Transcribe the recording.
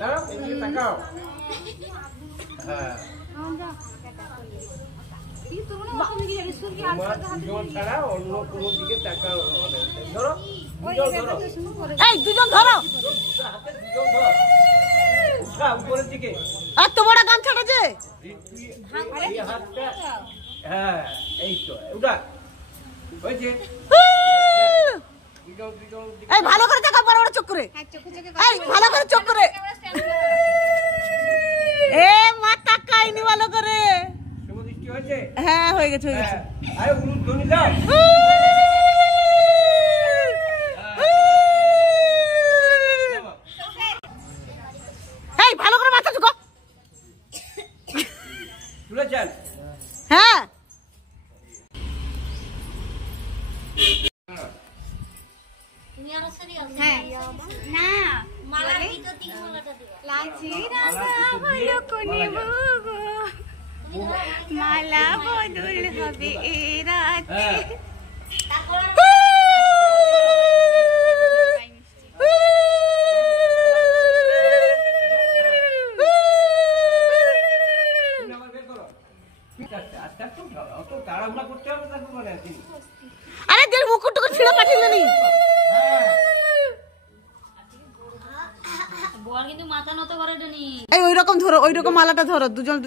দাঁড়াও এদিকে তাকাও। হ্যাঁ দুজন ছাড়া অন্য কোনো দিকে তাকাও। ধরো দুজন ধরো হাতে দুজন ধর উঠা উপরের দিকে। এত বড় গামছাটা যে এই হাতটা হ্যাঁ এই তো উঠা হয়েছে। এই ভালো করে দেখা বড় বড় চোখ করে এই ভালো করে চোখ করে এ মাথা কাইনি ভালো করে। শুভদৃষ্টি হয়েছে? হ্যাঁ হয়ে গেছে হয়ে গেছে। আরে উলুধ্বনি দাও। এই ভালো করে মাথা ঝুঁকো। তুলেছেন? হ্যাঁ মালা বদল হবে এ রাতে। আরে দেড় মুকুট টুকুট ছিঁড়ে পাঠিয়ে দিলি। বল কিন্তু মাথা নত করে দেনি। এই ওই রকম ধরো, ওই রকম মালাটা ধরো, দুজনের